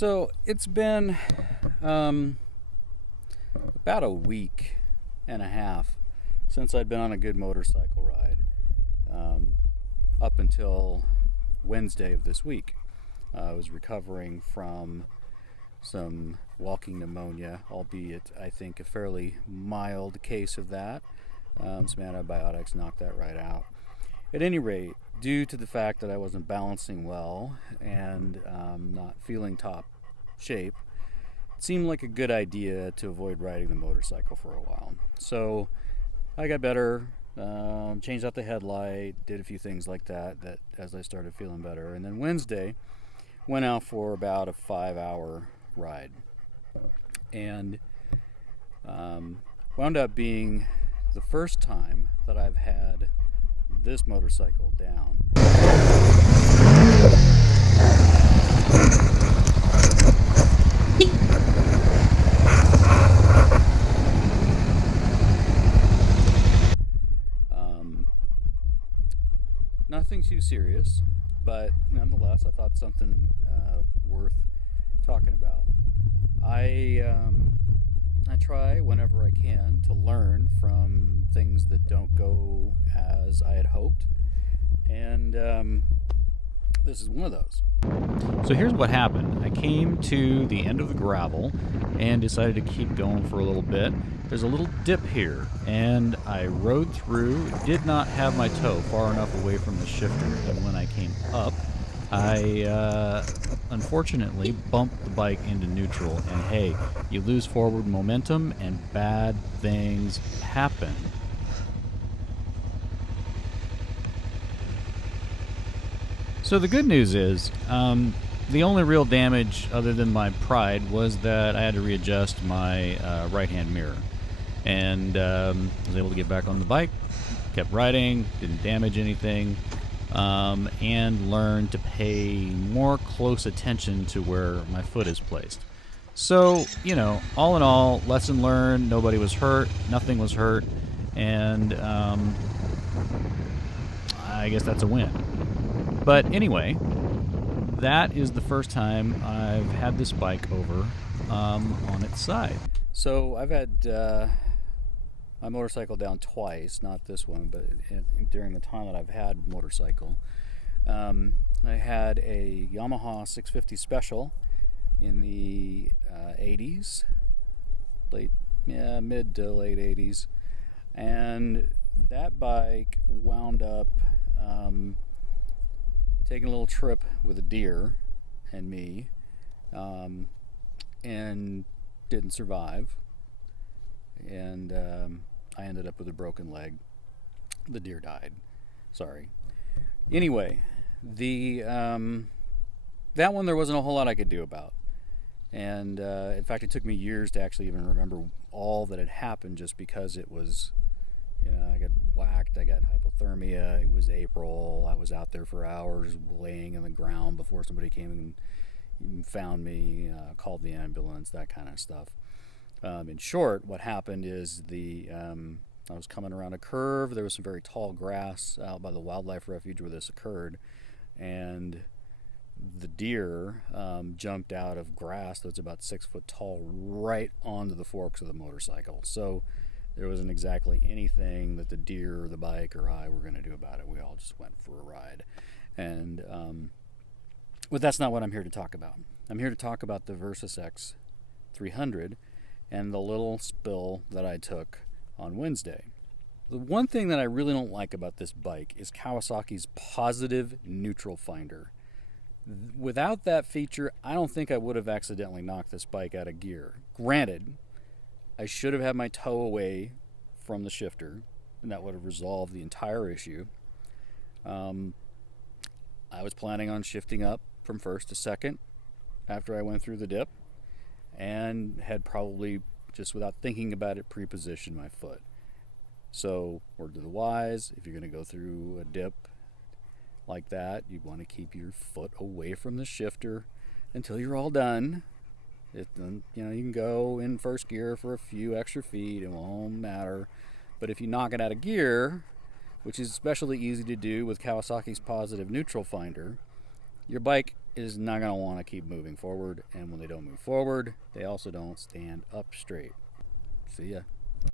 So it's been about a week and a half since I'd been on a good motorcycle ride, up until Wednesday of this week. I was recovering from some walking pneumonia, albeit I think a fairly mild case of that. Some antibiotics knocked that right out. At any rate, due to the fact that I wasn't balancing well and not feeling top shape, it seemed like a good idea to avoid riding the motorcycle for a while. So I got better, changed out the headlight, did a few things like that as I started feeling better. And then Wednesday, went out for about a 5-hour ride. And wound up being the first time that I've had this motorcycle down. Nothing too serious, but nonetheless, I thought something worth talking about. I try whenever I can to learn from things that don't go as I had hoped, and this is one of those. So here's what happened. I came to the end of the gravel and decided to keep going for a little bit. There's a little dip here, and I rode through, did not have my toe far enough away from the shifter, and when I came up, I unfortunately bumped the bike into neutral, and hey, you lose forward momentum and bad things happen. So the good news is, the only real damage other than my pride was that I had to readjust my right-hand mirror. And was able to get back on the bike, kept riding, didn't damage anything, and learned to pay more close attention to where my foot is placed. So, all in all, lesson learned, nobody was hurt, nothing was hurt, and I guess that's a win. But anyway, that is the first time I've had this bike over on its side. So I've had my motorcycle down twice, not this one, but during the time that I've had motorcycle. I had a Yamaha 650 Special in the 80s, mid to late 80s, and that bike wound up taking a little trip with a deer and me, and didn't survive, and I ended up with a broken leg. The deer died. Sorry. Anyway, the that one there wasn't a whole lot I could do about, and in fact it took me years to actually even remember all that had happened, just because it was, I got whacked, I got hypothermia, it was April, I was out there for hours laying in the ground before somebody came and found me, called the ambulance, that kind of stuff. In short, what happened is I was coming around a curve, there was some very tall grass out by the wildlife refuge where this occurred, and the deer jumped out of grass that's about 6 foot tall right onto the forks of the motorcycle. So there wasn't exactly anything that the deer or the bike or I were going to do about it. We all just went for a ride. And but that's not what I'm here to talk about. I'm here to talk about the Versys-X 300 and the little spill that I took on Wednesday. The one thing that I really don't like about this bike is Kawasaki's positive neutral finder. Without that feature, I don't think I would have accidentally knocked this bike out of gear. Granted, I should have had my toe away from the shifter, and that would have resolved the entire issue. I was planning on shifting up from first to second after I went through the dip, and had probably, just without thinking about it, pre-positioned my foot. So, word to the wise, if you're going to go through a dip like that, you want to keep your foot away from the shifter until you're all done. You can go in first gear for a few extra feet, it won't matter. But if you knock it out of gear, which is especially easy to do with Kawasaki's positive neutral finder, your bike is not going to want to keep moving forward, and when they don't move forward, they also don't stand up straight. See ya.